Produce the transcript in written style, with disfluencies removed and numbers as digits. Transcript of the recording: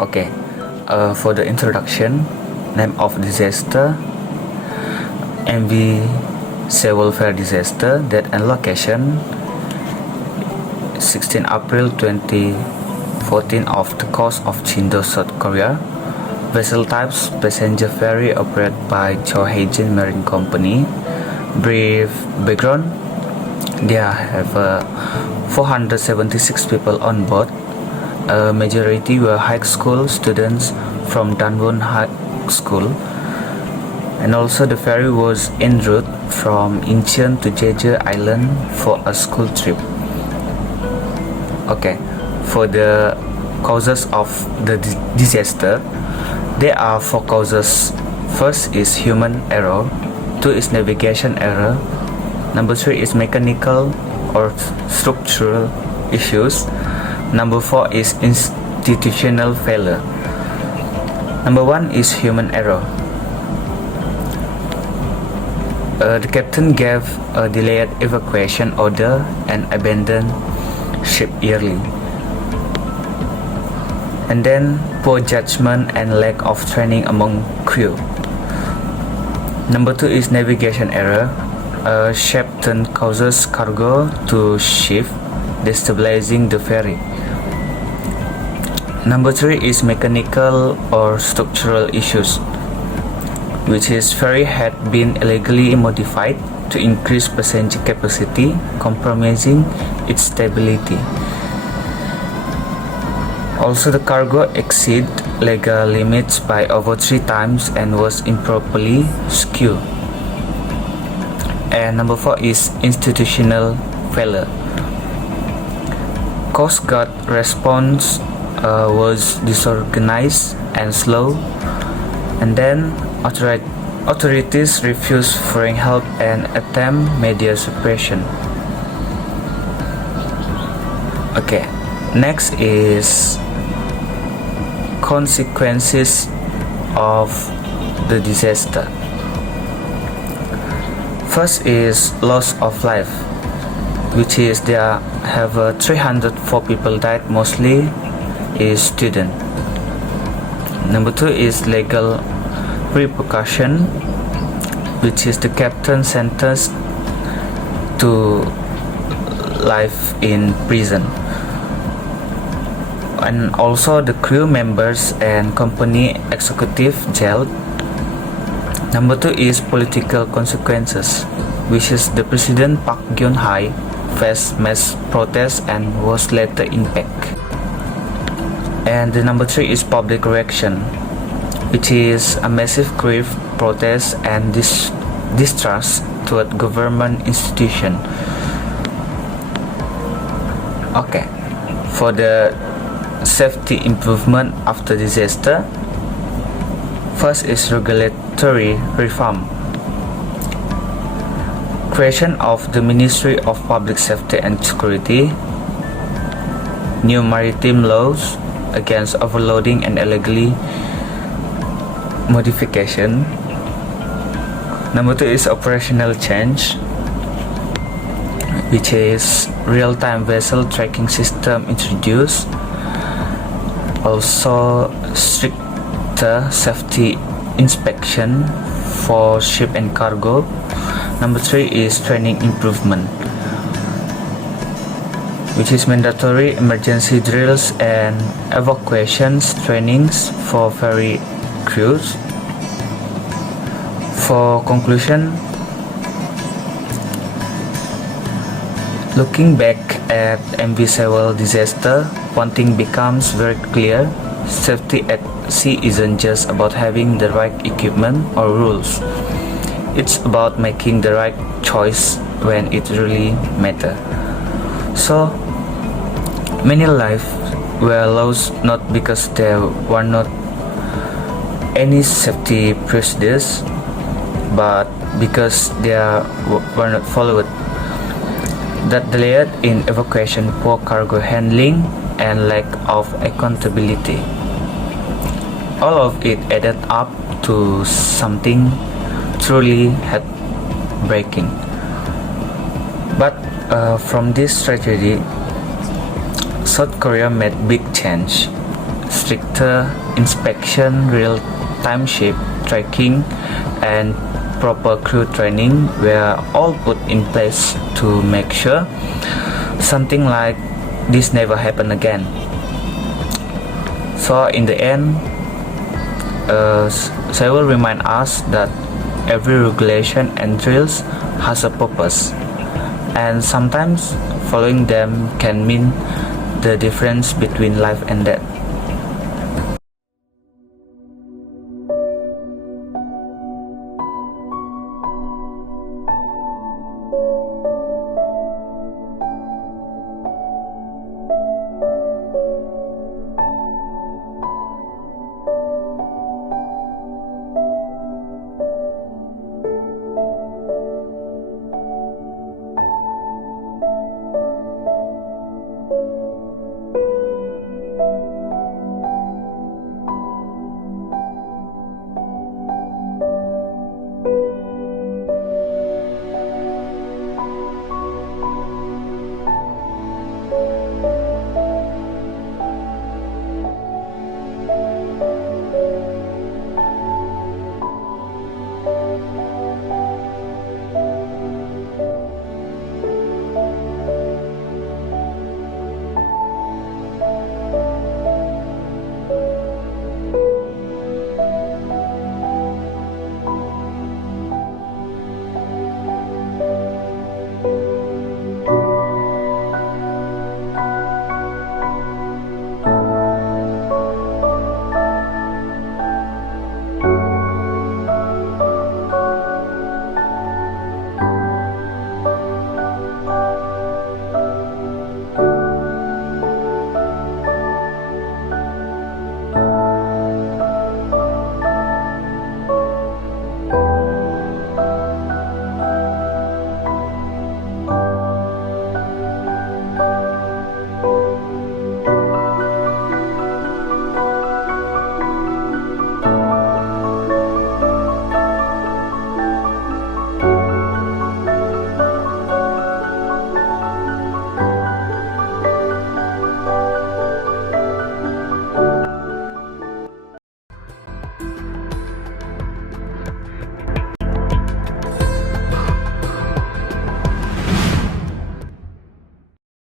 Okay, for the introduction, name of disaster, MV Sewol Ferry disaster, date and location, 16 April 2014 off the coast of Chindo, South Korea. Vessel types, passenger ferry operated by Johaejin Marine Company. Brief background, there have 476 people on board. A majority were high school students from Danwon High School, and also the ferry was en route from Incheon to Jeju Island for a school trip. Okay, for the causes of the disaster, there are 4 causes. First is human error, 2 is navigation error, number 3 is mechanical or structural issues, number 4 is institutional failure. Number 1 is human error. The captain gave a delayed evacuation order and abandoned ship early. And then poor judgment and lack of training among crew. Number 2 is navigation error. A captain causes cargo to shift, destabilizing the ferry. Number 3 is mechanical or structural issues, which is ferry had been illegally modified to increase passenger capacity, compromising its stability. Also, the cargo exceeded legal limits by over 3 times and was improperly skewed. And number 4 is institutional failure. Coast Guard response was disorganized and slow, and then authorities refused foreign help and attempt media suppression. Okay, next is consequences of the disaster. First is loss of life, which is there have 304 people died, mostly is student. Number 2 is legal repercussion, which is the captain sentenced to life in prison, and also the crew members and company executive jailed. Number 2 is political consequences, which is the President Park Geun-hye faced mass protests and was later impacted. And the number 3 is public reaction, which is a massive grief, protest, and distrust toward government institution. Okay, for the safety improvement after disaster, first is regulatory reform. Creation of the Ministry of Public Safety and Security, new maritime laws against overloading and illegally modification. Number 2 is operational change, which is real-time vessel tracking system introduced. Also stricter safety inspection for ship and cargo. Number 3 is training improvement, which is mandatory emergency drills and evacuations trainings for ferry crews. For conclusion, looking back at MV Sewol disaster, one thing becomes very clear: safety at sea isn't just about having the right equipment or rules. It's about making the right choice when it really matters. So many lives were lost not because there were not any safety procedures, but because they were not followed. That delayed in evacuation, poor cargo handling, and lack of accountability. All of it added up to something truly heartbreaking. But from this tragedy, South Korea made big change. stricter inspection, real-time ship tracking, and proper crew training were all put in place to make sure something like this never happened again. So in the end, Sewol remind us that every regulation and drills has a purpose, and sometimes following them can mean the difference between life and death.